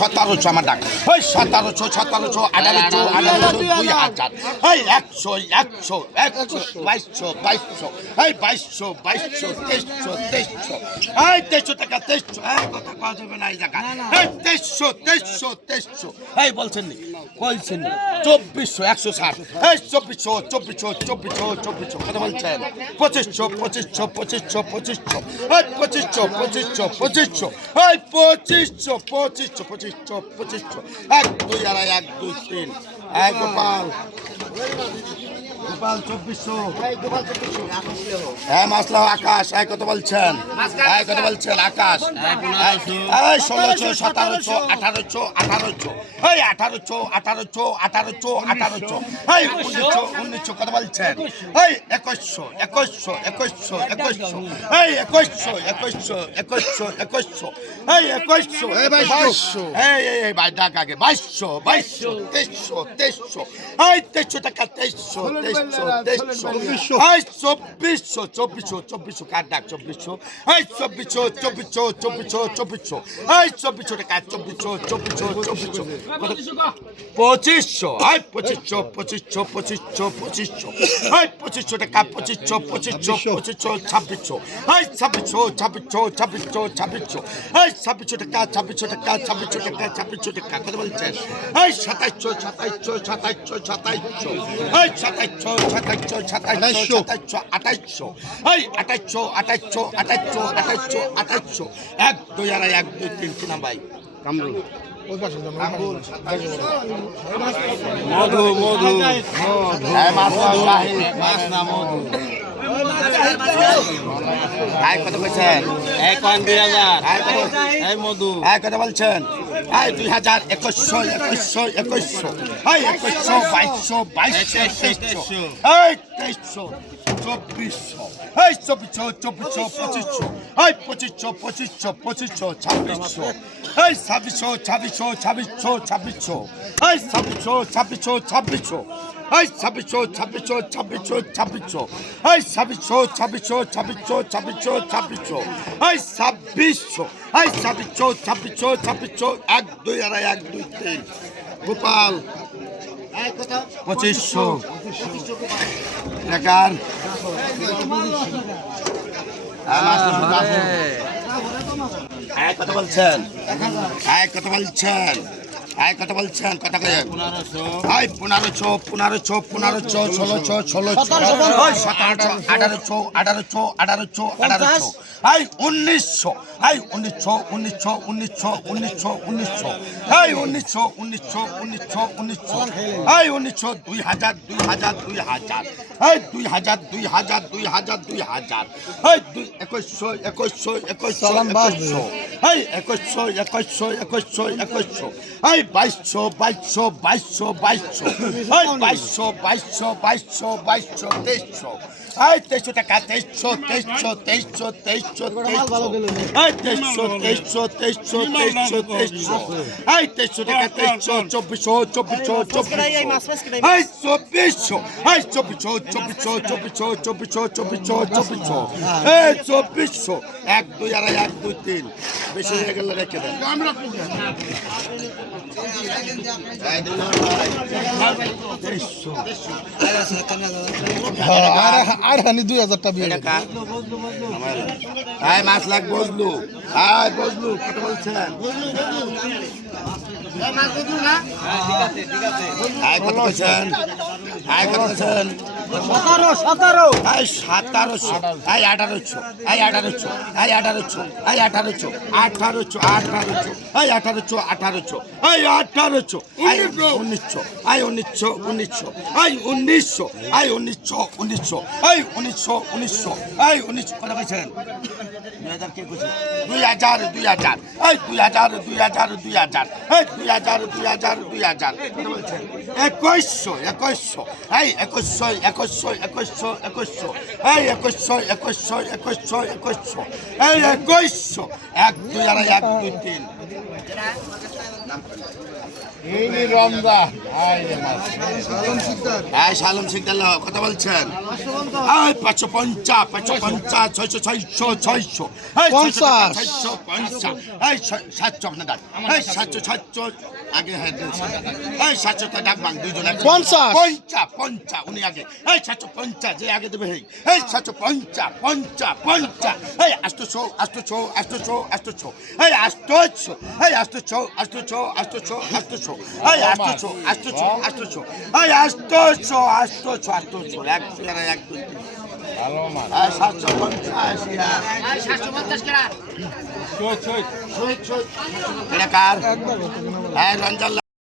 1700 আমার ডাক ওই 1700 1800 2000 এই 100 2200 এই 2200 2300 এই 2300 টাকা 2300 এই কথা কওয়া যাবে না এই জায়গা এই 2300 এই বলছেন নি কইছেন নি 2400 160 এই 2400 কথা বলছেন 2500 এই 2500 এই 2500 1 2 আড়াই 1 2 3 এই গোপাল 2400 হ্যাঁ মাসলা আকাশ এই কত বলছেন আকাশ এই 1600 1700 1800 এই 1800 এই 1900 কত বলছেন এই 2100 এই 2100 এই 2100 এই ভাই ডাক আগে 2200 2300 এই 2300 টাকা 2300 এই 2400 কার ডাক 2400 এই 2400 এই 2400 টাকা 2400 2500 এই 2500 এই 2500 টাকা 2500 2600 এই 2600 এই 2600 টাকা 2600 টাকা কত বলছেন এই 2700 এই 2700 2800 এই 2800 1 2 আড়াই 1 2 3 কি নাম ভাই কামরুল মধু কত বলছেন মধু কত বলছেন 2000 2100 এই 2100 2200 এই 2300 2400 এই 2400 2500 এই 2500 2600 এই 2600 এই 2600 এই 2600 এই 2600 এই 2600 1 2 আড়াই 1 2 3 গোপাল 2500 টাকার কথা বলছেন কথা কয়ে 1500 16 1800 এই 1900 এই 1900 এই 1900 এই 2000 এই 2000 এই 2100 এই 2100 এই 2200 এই 2200 এই 2300 টাকা 2300 এই 2300 এই 2300 এই 2300 টাকা 2400 এই 2400 এই 2400 1 2 আড়াই 1 2 3 বেশি হয়ে গেলে রেখে দেন আর হানি 2000 টাকা বিয়ে মাছ লাগ বসলু কত বলছেন কত বলছেন 1700 এই 1800 এই 1800 এই 1800 এই 1900 কথা বলছেন 2000 কে কইছে 2000 এই 2000 এই 2000 কথা বলছেন 2100 এই 2100 এই 2100 এই 2100 1 2 আড়াই 1 2 3 হ্যাঁ শালম শিকদার কথা বলছেন। এই 550 550 600 600 এই 50 650 এই 700 আপনার ডাক এই 700 আগে হ্যাঁ এই 700 ডাক বাং দুইজন 50 50 উনি আগে এই 750 যে আগে দেবে এই 750 50 50 এই 800 800 800 800 এই 800 এই 800 800 800 800 এই 800 800 800 এই 800 800 800 এক টাকা এক দুই তিন ভালো মান 750 এটা কার? হ্যাঁ রঞ্জন